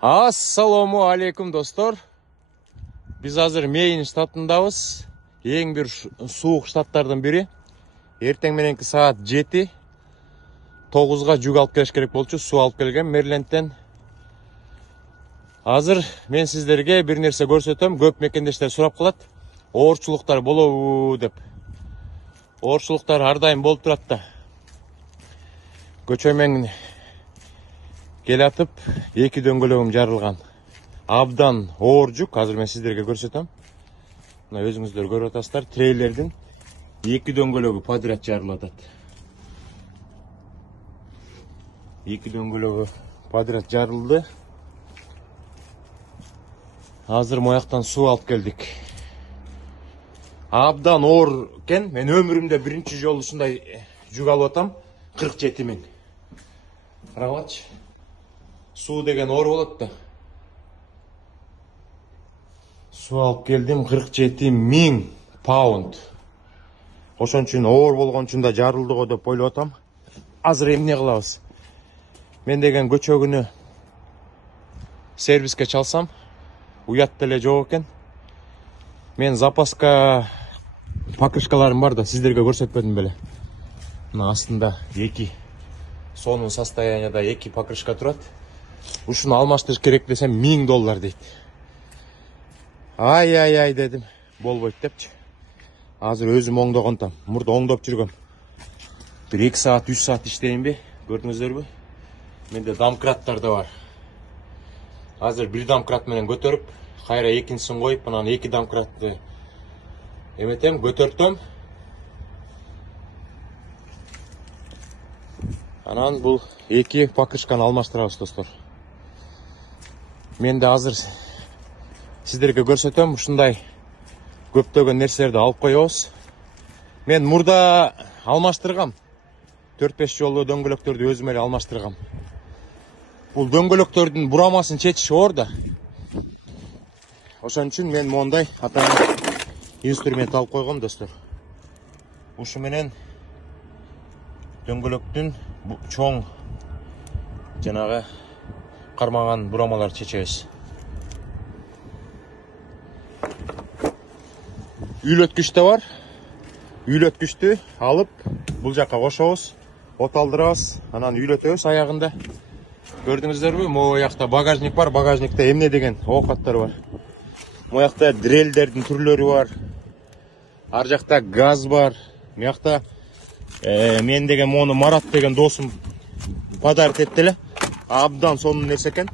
Ассаламу алейкум достор. Biz азыр Мейн штатындабыз. Ең бір суық штаттардың бірі. Ертең мененки саат 7, 9-га жүк алып келиш керек болчу. Суу алып келген Мерлендтен. Азыр мен сиздерге бир нерсе көрсөтөм. Көп мекендештер сурап калат. Оорчулуктар болобу деп. Оорчулуктар ар дайым болуп турат да. Көчөмөн келатып, эки дөңгөлөгүм жарылган. Абдан оор жүк, азыр мен сиздерге көрсөтөм. Мына өзүңүздөр көрүп атасыздар, трейлердин эки дөңгөлөгү подряд жарылып атат. Эки дөңгөлөгү подряд жарылды. Азыр мояктан суу алып келдик. Абдан оор экен. Мен өмүрүмдө биринчи жолу ушундай жүк алып атам. 47 миң. Карагачы. Суу деген оор болот да. Суу алып келдим 47 миң паунд. Ошон үчүн оор болгон үчүн да жарылды го деп ойлоп атам. Азыр эмне кылабыз? Мен деген көчөгүнү сервиске чалсам, уят деле жок экен. Мен запаска покрышкаларым бар да, сиздерге көрсөтпөдүм беле. Мына астында эки сонун состоянияда эки покрышка турат. Ушуну алмаштырыш керек десем $1000 дейт. Ай дедим, болбойт депчи. Азыр өзүм оңдогонтам. Мурда оңдоп жүргөм. 1-2 саат, 3 саат иштейинби? Көрдүңүздөрбү? Менде домкраттар да бар. Азыр бир домкрат менен көтөрүп, кайра экинчисин коюп, анан эки домкратты эметем, көтөртөм. Анан бул эки покрышканы алмаштырабыз достор. Мен да азыр сиздерге көрсөтөм, ушундай көптөгөн нерселерди алып коебуз. Мен мурда алмаштыргам. 4-5 жолу дөңгөлөктөрдү өзүм эле алмаштыргам. Бул дөңгөлөктөрдүн бурамасын чечиш оор да. Ошон үчүн мен мондай атайын инструмент алып койгом достор. Ушу менен дөңгөлөктүн чоң жанагы кармаган бурамалар чечебиз. Үйлөткүч да бар. Үйлөткүчтү алып бул жака кошобуз, от алдырабыз, анан үйлөтөбүз аягында. Көрдүңүздөрбү? Могу жакта багажник бар, багажникте эмне деген оокаттар бар. Могу жакта дрелдердин түрлөрү бар. Ар жакта газ бар. Муякта мен деген мону Марат деген досум подарок этти эле. Абдан сонун нерсе экен.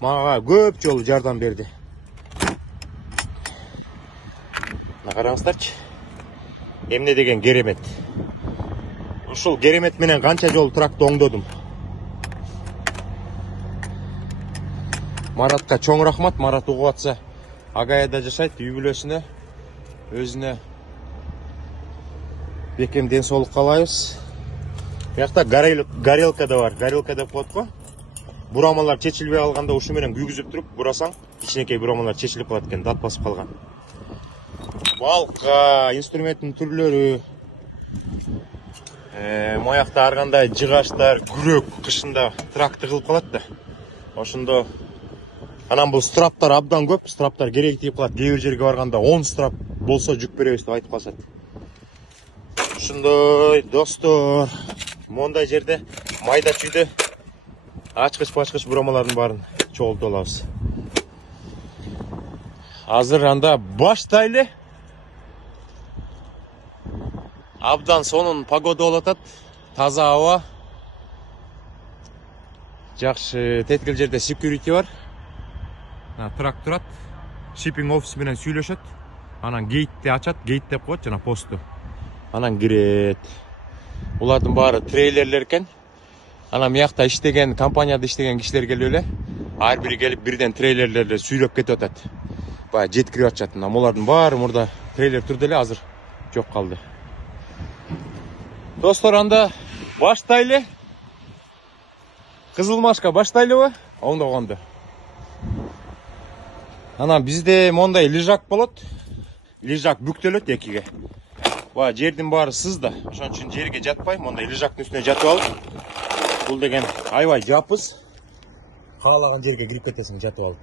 Мага көп жолу жардам берди. Мына караңыздарчы. Эмне деген керемет. Ушул керемет менен канча жолу тракты оңдодум. Маратка чоң рахмат. Марат угуп атса, Агаяда жашайт, үй бүлөсүнө, өзүнө бекем ден соолук каалайбыз. Буякта горелка да бар. Горелка деп коет го. Бурамалар чечилбей калганда ушу менен күйгүзүп туруп, бурасаң, ичинекей бурамалар чечилип калат экен, дат басып калган. Балка, инструменттин түрлөрү. Моякта ар кандай жыгаштар, күрөк кышында тракты кылып калат да. Ошондо анан бул страптар абдан көп, страптар кереги тийип калат. Кээ бир жерге барганда 10 страп болсо жүк беребиз деп айтып калышат. Ушундай достор, мондай жерде майда чүйдө ачкыч бурамалардын баарын чогултуп алабыз. Азыр анда баштайлы. Абдан сонун погода болуп атат. Таза аба. Жакшы теткил жерде security бар. Трак турат. Shipping офис менен сүйлөшөт. Анан гейтти ачат, гейт деп коет жана посту. Анан кирет. Булардын баары трейлерлер экен. Анан муякта иштеген, компанияда иштеген кишилер келип эле, ар бири келип бирден трейлерлерди сүйлөп кетип атат. Баягы жеткирип атышат. Алардын баары мурда трейлер турду эле, азыр жок калды. Достор, анда баштайлы. Кызылмашка баштайлыбы? Оңдогонду. Анан бизде мондай лежак болот. Лежак бүктөлөт экиге. Баягы жердин баары сыз да. Ошон үчүн жерге жатпай, мондай лежактын үстүнө жатып алып, бул деген аябай жапыз. каалаган жерге кирип кетесиң жатып алып.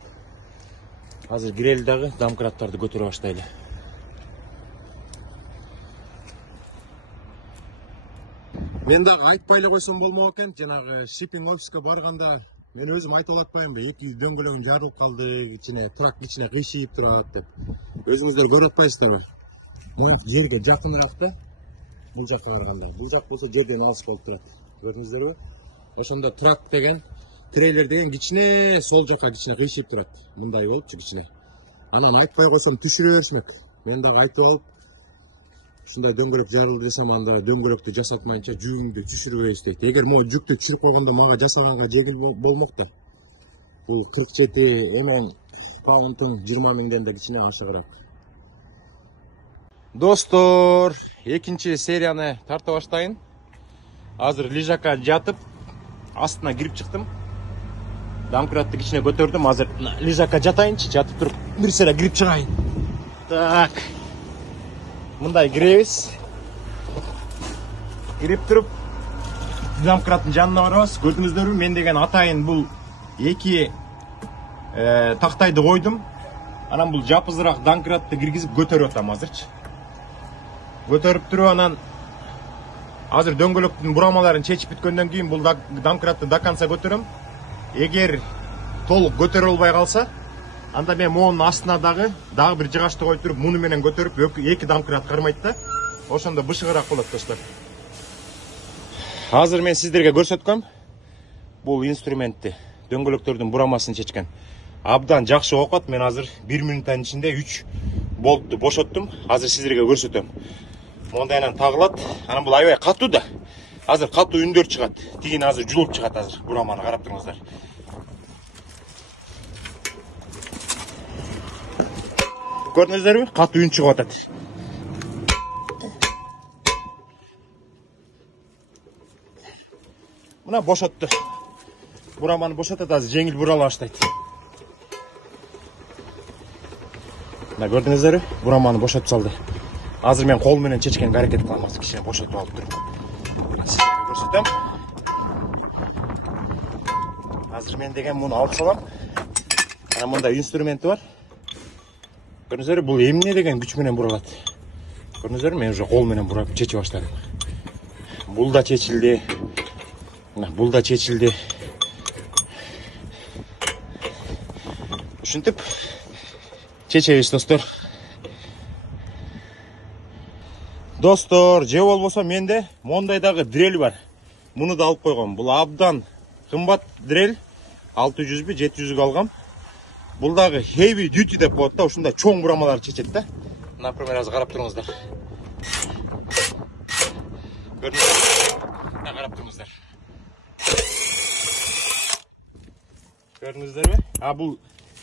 Азыр кирели дагы домкраттарды көтөрө баштайлы. Мен дагы айтпайлы койсом болмок экен, жанагы shipping офиске барганда мен өзүм айтып алатпаймынбы, эки дөңгөлөгүм жарылып калды, ичине трак ичине кыйшыйып турат деп. Өзүңүздөр көрүп атпайсыздарбы? Мына жерге жакыныраакта бул жакка барганда, бул жак болсо жерден алыс болуп турат. Көрдүңүздөрбү? Ошондо трак деген, трейлер деген кичине сол жакка кичине кыйшыйып турат. Мындай болупчу кичине. Анан айтпай койсом түшүрө берсмек. Мен дагы айтып алып, ушундай дөңгөлөк жарылды десем, анда дөңгөлөктү жасатмайынча жүгүңдү түшүрбөйбүз дейт. Эгер могу жүктү түшүрүп койгондо мага жасаганга жеңил болмок да. Бул 47 паунттун 20 миңден да кичине ашыгыраак. Достор, экинчи серияны тарта баштайын. Азыр лежакка жатып, астына кирип чыктым. Домкратты кичине көтөрдүм. Азыр лежакка жатайынчы, жатып туруп бир сыра кирип чыгайын. Так. Мындай киребиз. Кирип туруп домкраттын жанына барабыз. Көрдүңүздөрбү? Мен деген атайын бул эки тактайды койдум. Анан бул жапызыраак домкратты киргизип көтөрүп атам азырчы. Көтөрүп туруп анан азыр дөңгөлөктүн бурамаларын чечип бүткөндөн кийин бул домкратты до конца көтөрөм. Эгер толук көтөрө албай калса, анда мен монун астына дагы бир жыгачты коюп туруп, муну менен көтөрүп эки домкрат кармайт да. Ошондо бышыгыраак болот достор. Азыр мен сиздерге көрсөткөм бул инструментти, дөңгөлөктөрдүн бурамасын чечкен. Абдан жакшы окот. Мен азыр 1 мүнөттүн ичинде 3 болтту бошоттум. Азыр сиздерге көрсөтөм. Мондайынан тагылат. Анан бул аябай катуу да. Азыр катуу үндөр чыгат. Тигин азыр жулуп чыгат азыр. Бураманы карап туруңуздар. Көрдүңүздөрбү? Катуу үн чыгып атат. Мына бошотту. Бураманы бошотот, азыр жеңил бурала баштайт. Мына көрдүңүздөрбү? Бураманы бошотуп салды. Азыр мен кол менен чечкенге аракет кылам, азыр кичине бошотуп алып туруп. Сиздерге көрсөтөм. Азыр мен деген муну алып салам. Анан мындай инструменти бар. Көрдүңүздөрбү? Бул эмне деген күч менен буралат. Көрдүңүздөрбү? Мен уже кол менен бурап чечип баштадым. Бул да чечилди. Мына бул да чечилди. Ушинтип чечебиз достор. Достор, же болбосо менде мондай дагы дрель бар. Муну да алып койгом. Бул абдан кымбат дрель. 600 700 алгам. Бул дагы heavy duty деп болот да, ушундай чоң бурамалар чечет да. Например, азыр карап туруңуздар. Көрдүңүздөр? Карап туруңуздар. Көрдүңүздөрбү? Бул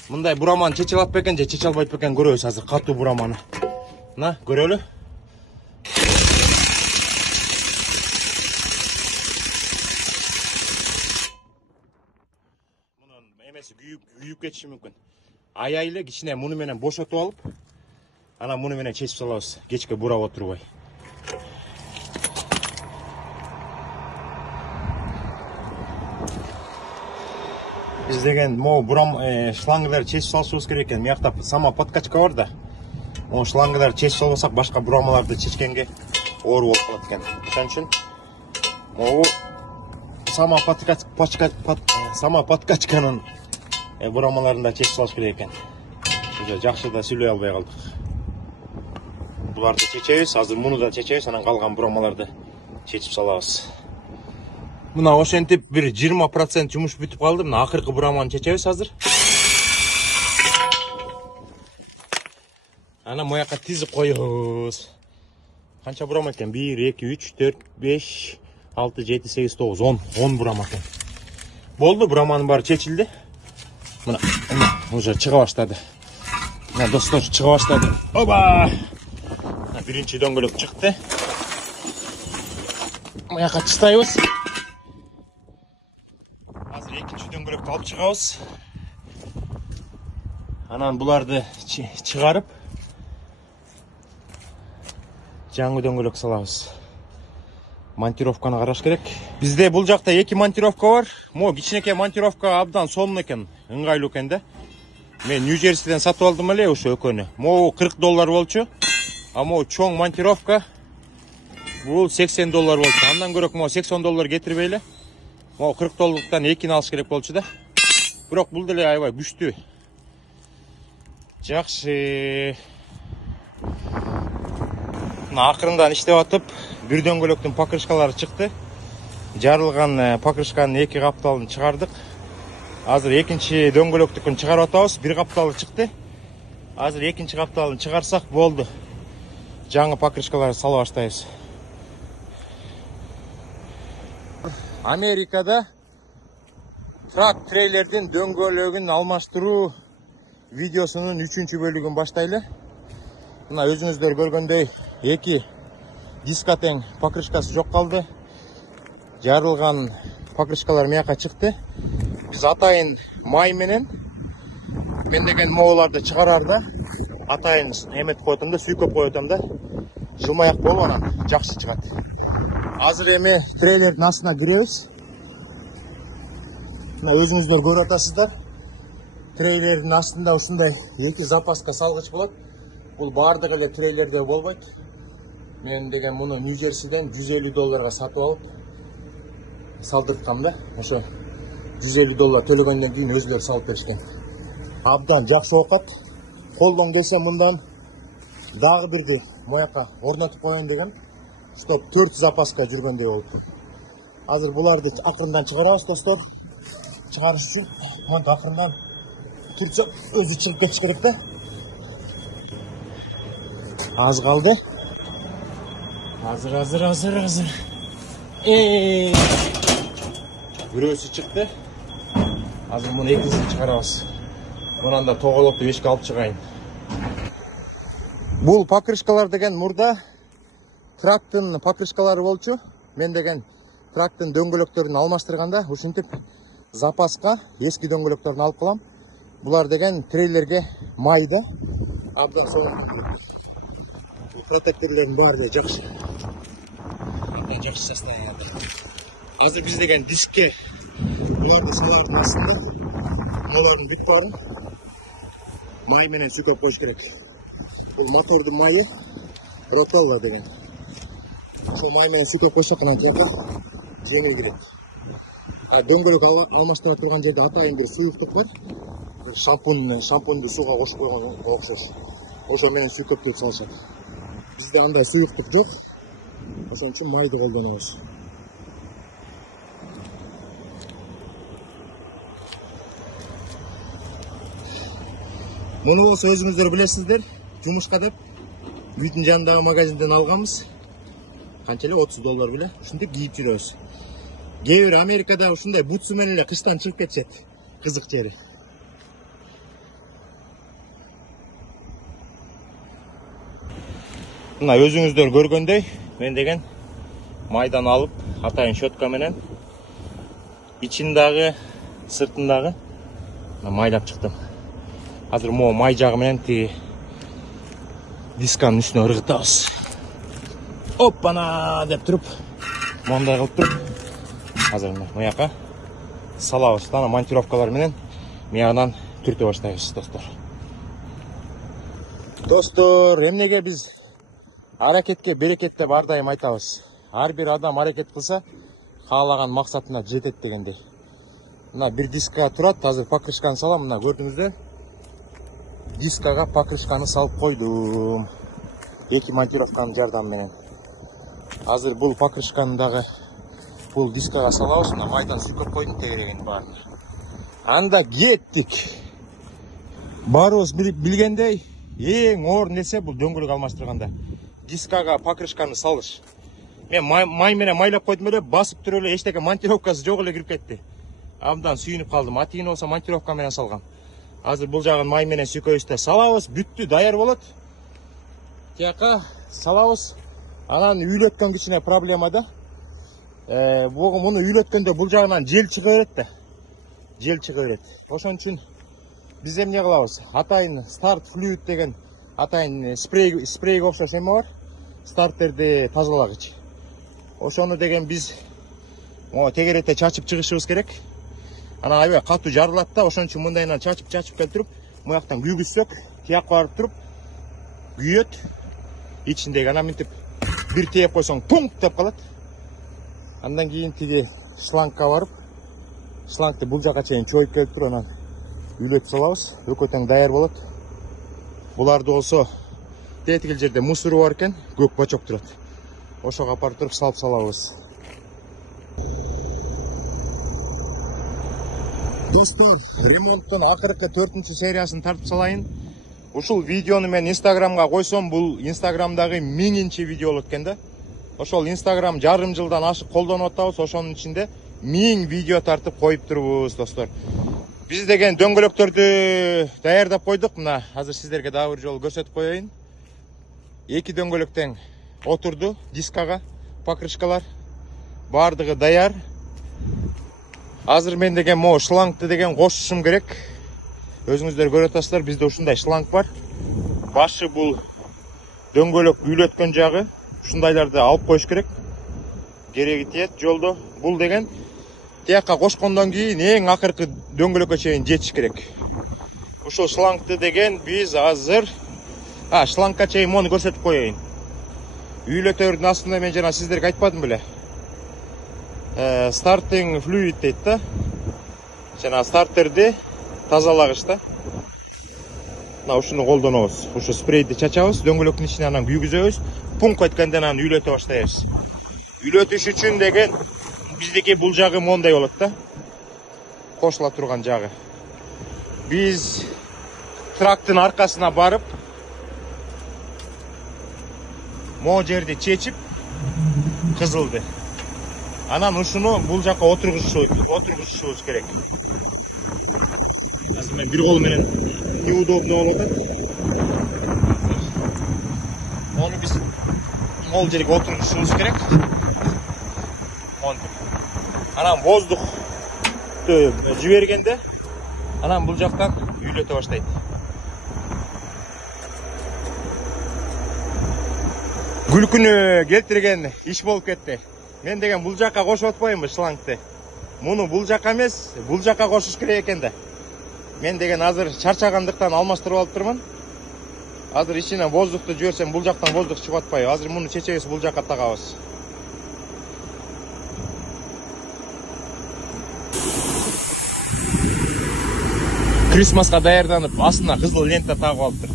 мындай бураманы чечип алат бекен же чече албайт бекен көрөбүз азыр катуу бураманы. Мына көрөлү. Мунун эмеси күйүп кетиши мүмкүн. Аялы кичине муну менен бошотуп алып, анан муну менен чечип салабыз, кечке бурап отурбай. Биз деген могу бурам шлангыларды чечип салышыбыз керек экен. Мыякта сама подкачка бар да. Могу шлангыларды чечип салбасак башка бурамаларды чечкенге оор болуп калат экен. Ошон үчүн могу сама подкачканын бурамаларында чечип салыш керек экен. Уже жакшы да сүйлөй албай калдык. Буларды чечебиз, азыр муну да чечебиз, анан калган бурамаларды чечип салабыз. Мына ошентип бир 20% жумуш бүтүп калды. Мына акыркы бураманы чечебиз азыр. Анан моякка тизип коебуз. Канча бурама экен? 1 2 3 4 5 6 7 8 9 10 бурама экен. Болду, бураманын баары чечилди. Мына уже чыга баштады. Мына достор чыга баштады. Оба! Биринчи дөңгөлөк чыкты. Моякка чыстайбыз. Азыр экинчи дөңгөлөктү алып чыгабыз. Анан буларды чыгарып жаңы дөңгөлөк салабыз. Монтировканы караш керек. Бизде бул жакта эки монтировка бар. Мо кичинекей монтировка абдан сонун экен, ыңгайлуу экен да. Мен Нью-Джерсиден сатып алдым эле ошо экөөнү. Мо $40 болчу. А мо чоң монтировка бул $80 болчу. Андан көрөк мо $80 кетирбейли. Мо $40-тан экини алыш керек болчу да. Бирок бул деле аябай күчтүү. Жакшы. Акырындан иштеп атып, бир дөңгөлөктүн покрышкалары чыкты. Жарылган покрышканын эки капталын чыгардык. Азыр экинчи дөңгөлөктүкүн чыгарып атабыз. Бир капталы чыкты. Азыр экинчи капталын чыгарсак болду. Жаңы покрышкаларды сала баштайбыз. Америкада трак трейлердин дөңгөлөгүн алмаштыруу видеосунун 3-чү бөлүгүн баштайлы. Мына өзүңүздөр көргөндөй эки диска тең покрышкасы жок калды. Жарылган покрышкалар мыяка чыкты. Биз атайын май менен мен деген мооларды чыгарарда атайын эметип коетем да, сүйкөп коетем да. Жылмаяк болуп анан жакшы чыгат. Азыр эми трейлердин астына киребиз. Мына өзүңүздөр көрүп атасыздар. Трейлердин астында ушундай эки запаска салгыч болот. Бул бардык эле трейлерде болбойт. Мен деген муну Нью-Джерсиден $150 сатып алып салдырткам да. Ошо $150 төлөгөндөн кийин өзүлөр салып беришкен. Абдан жакшы окат. Колдон келсе мындан дагы бирди мояка орнотуп коеюн деген. Стоп 4 запаска жүргөндөй болупту. Азыр буларды акырындан чыгарабыз, достор. Чыгарыш үчүн монт акырындан турча өзү чыгып кетиш керек да. Аз калды. Азыр. Бирөөсү чыкты. Азыр муну экинчисин чыгарабыз. Мунан да тоголопту эшикке алып чыгайын. Бул покрышкалар деген мурда трактын покрышкалары болчу. Мен деген трактын дөңгөлөктөрүн алмаштырганда ушинтип запаска эски дөңгөлөктөрүн алып калам. Булар деген трейлерге майда. Абдан сонун. Бул протекторлордун баары жакшы. Абдан жакшы состоянияда. Азыр биз деген дискке буларды салардын астында булардын бүт баарын май менен сүйкөп коюш керек. Бул мотордун майы Ротелла деген. Ошо май менен сүйкөп койсок анан жеңил кирет. Дөңгөлөк алмаштыра турган жерде атайын бир суюктук бар. Шампунду сууга кошуп койгон окшош. Ошо менен сүйкөп туруп салышат. Бизде андай суюктук жок. Ошон үчүн майды колдонобуз. Муну болсо өзүңүздөр билесиздер, жумушка деп үйдүн жанындагы магазинден алганбыз. Канча эле $30 беле. Ушинтип кийип жүрөбүз. Кээ бир Америкада ушундай бутсу менен эле кыштан чыгып кетишет. Кызык жери. Мына өзүңүздөр көргөндөй, мен деген майдан алып, атайын щетка менен ичин дагы, сыртын дагы майлап чыктым. Азыр мо май жагы менен тиги дисканын үстүнө ыргытабыз. Оппана деп туруп, мондай кылып туруп, азыр мыяка салабыз. Ана монтировкалар менен мыягынан түртө баштайбыз, достор. Достор, эмнеге биз аракетке берекет деп ар дайым айтабыз. Ар бир адам аракет кылса, каалаган максатына жетет дегендей. Мына бир диска турат, азыр покрышканы салам, мына көрдүңүздөр. Дискага покрышканы салып койдум. Эки монтировканын жардамы менен. Азыр бул покрышканы дагы бул дискага салабыз, мына майдан сүйкөп койдум тегерегенин баарын. Анда кеттик. Баарыбыз билгендей, эң оор нерсе бул дөңгөлөк алмаштырганда дискага покрышканы салыш. Мен май менен майлап койдум эле, басып туруп эле эчтеке монтировкасы жок эле кирип кетти. Абдан сүйүнүп калдым. Атийин болсо монтировка менен салгам. Азыр бул жагын май менен сүйкөбүз, салабыз, бүттү, даяр болот. Тияка салабыз. Анан үйлөткөн кичине проблема да. Муну үйлөткөндө бул жагынан жел чыга берет да. Жел чыга берет. Ошон үчүн биз эмне кылабыз? Атайын старт флюид деген атайын спрейге окшош эме бар. Стартерди тазалагыч. Ошону деген биз О, тегерете чачып чыгышыбыз керек. Ана аябай катуу жарылат да, ошон үчүн мындайынан чачып келтирип, муяктан күйгүзсөк, тияк барып туруп күйөт. Ичиндеги ана мынтип бир тээп койсоң пунк деп калат. Андан кийин тиги шлангка барып, шлангды бул жака чейин чоюп келтирип, анан үйлөтүп салабыз. Өкөтөң даяр болот. Буларды болсо тетигил жерде мусору бар экен, көк бачок турат. Ошого апарып туруп салып салабыз. Достор, ремонттун акыркы 4-сериясын тартып салайын. Ушул видеону мен Инстаграмга койсом, бул Инстаграмдагы 1000-чи видео болот экен да. Ошол Инстаграм жарым жылдан ашык колдонуп атабыз, ошонун ичинде 1000 видео тартып коюп турбуз, достор. Биз деген дөңгөлөктөрдү даярдап койдук. Мына азыр сиздерге дагы бир жолу көрсөтүп коеюн. 2 дөңгөлөктөн отурду дискага, покрышкалар бардыгы даяр. Азыр мен деген мо шлангды деген кошушум керек. Өзүңүздөр көрүп атасыздар, бизде ушундай шланг бар. Башы бул дөңгөлөк үйлөткөн жагы. Ушундайларды алып коюш керек. Кереги тиет жолдо. Бул деген тиякка кошкондон кийин эң акыркы дөңгөлөккө чейин жетиш керек. Ушул шлангды деген биз азыр шлангка чейин мону көрсөтүп коеюн. Үйлөтөрдүн астында мен жана сиздерге айтпадым беле. Starting fluid дейт да. Жана стартерди тазалагыч да. Мына ушуну колдонобуз. Ушу спрейди чачабыз, дөңгөлөктүн ичине анан күйгүзөбүз. Пунк айтканда анан үйлөтө баштайбыз. Үйлөтүш үчүн деген биздики бул жагы мондай болот да. Кошула турган жагы. Биз трактын аркасына барып, мо жерди чечип, кызылды. Анан ушуну бул жака отургузушубуз керек. Азыр мен бир колу менен неудобно болуп атат. Мону биз могул жерге отургузушубуз керек. Анан воздухту жибергенде, анан бул жактан үйлөтө баштайт. Күлкүнү келтирген иш болуп кетти. Мен деген бул жака кошуп атпайбынбы шлангды. Муну бул жака эмес, бул жака кошуш керек экен да. Мен деген азыр чарчагандыктан алмаштырып алып турмун. Азыр ичинен воздухту жиберсем, бул жактан воздух чыгып атпайбы. Азыр муну чечебиз, бул жака тагабыз. Крисмаска даярданып, астына кызыл лента тагып алыптыр.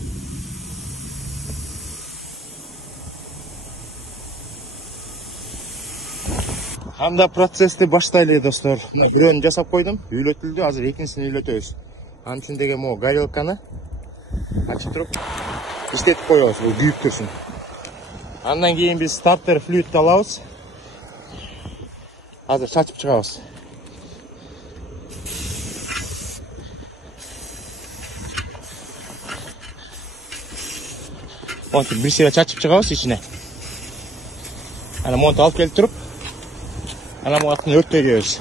Анда процессти баштайлы, достор. Мына бирөөнү жасап койдум, үйлөтүлдү. Азыр экинчисин үйлөтөбүз. Анын үчүн деген мо горелканы ачып туруп иштетип коебуз, бул күйүп турсун. Андан кийин биз стартер флюидти алабыз. Азыр чачып чыгабыз. Монтип бир сыйра чачып чыгабыз ичине. Ана монту алып келип туруп, ана муяктан өрттөйбүз.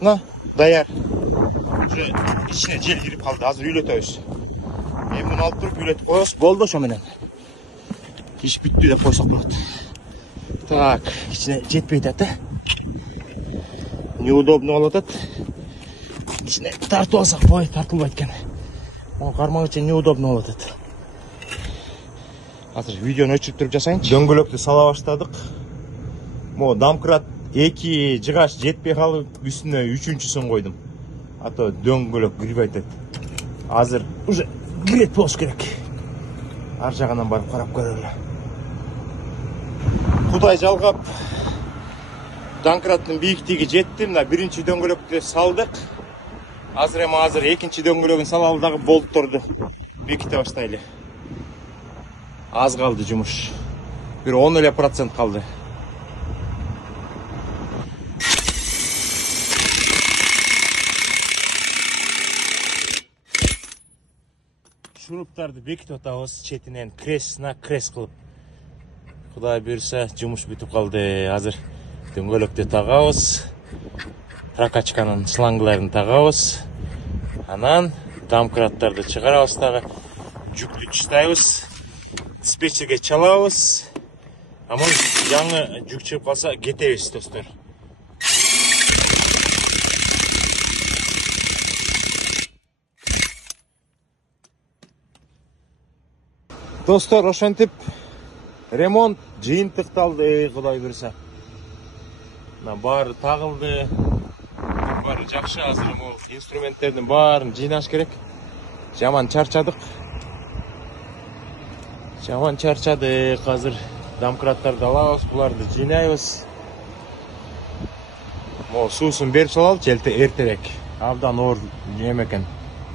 Мына даяр. Уже ичине жел кирип калды. Азыр үйлөтөбүз. Эми муну алып туруп үйлөтүп коебуз. Болду ошо менен. Иш бүттү деп койсок болот. Так, ичине жетпей атат, неудобно болуп атат. Ичине тартып алсак, бой тартылбайт экен. О, кармагыча неудобно болуп атат. Азыр видеону өчүрүп туруп жасайынчы. Дөңгөлөктү сала баштадык. Мо домкрат 2 жыгач жетпей калып, үстүнө 3-үчүсүн койдум. Ато дөңгөлөк кирбей атат. Азыр уже кирет болуш керек. Ар жагынан барып карап көрөлү. Кудай жалгап, домкраттын бийиктиги жетти. Мына биринчи дөңгөлөктү салдык. Азыр экинчи дөңгөлөгүн салалы дагы болтторду беките баштайлы. Аз калды жумуш. Бир 10% калды. Шуруптарды бекитип атабыз, четинен кресна крес кылып. Кудай буйрса, жумуш бүтүп калды. Азыр дөңгөлөктү тагабыз. Прокачканын шлангларын тагабыз. Анан домкраттарды чыгарабыз дагы. Жүктү чыштайбыз. диспетчерге чалабыз. Аман жаңы жүк чыгып калса кетебиз, достор. Достор, ошентип ремонт жыйынтыкталды, Кудай буйруса. Баары тагылды. Баары жакшы. Азыр могу инструменттердин баарын жыйнаш керек. Жаман чарчадык. Азыр домкраттарды алабыз, буларды жыйнайбыз. Могу суусун берип салалы, эртерээк. Абдан оор жем экен,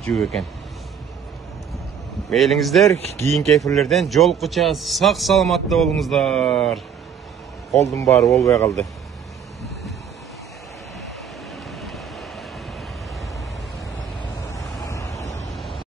жүк экен. Мейлиңиздер, кийинки эфирлерден жолуккуча сак саламатта болуңуздар. Колдун баары болбой калды.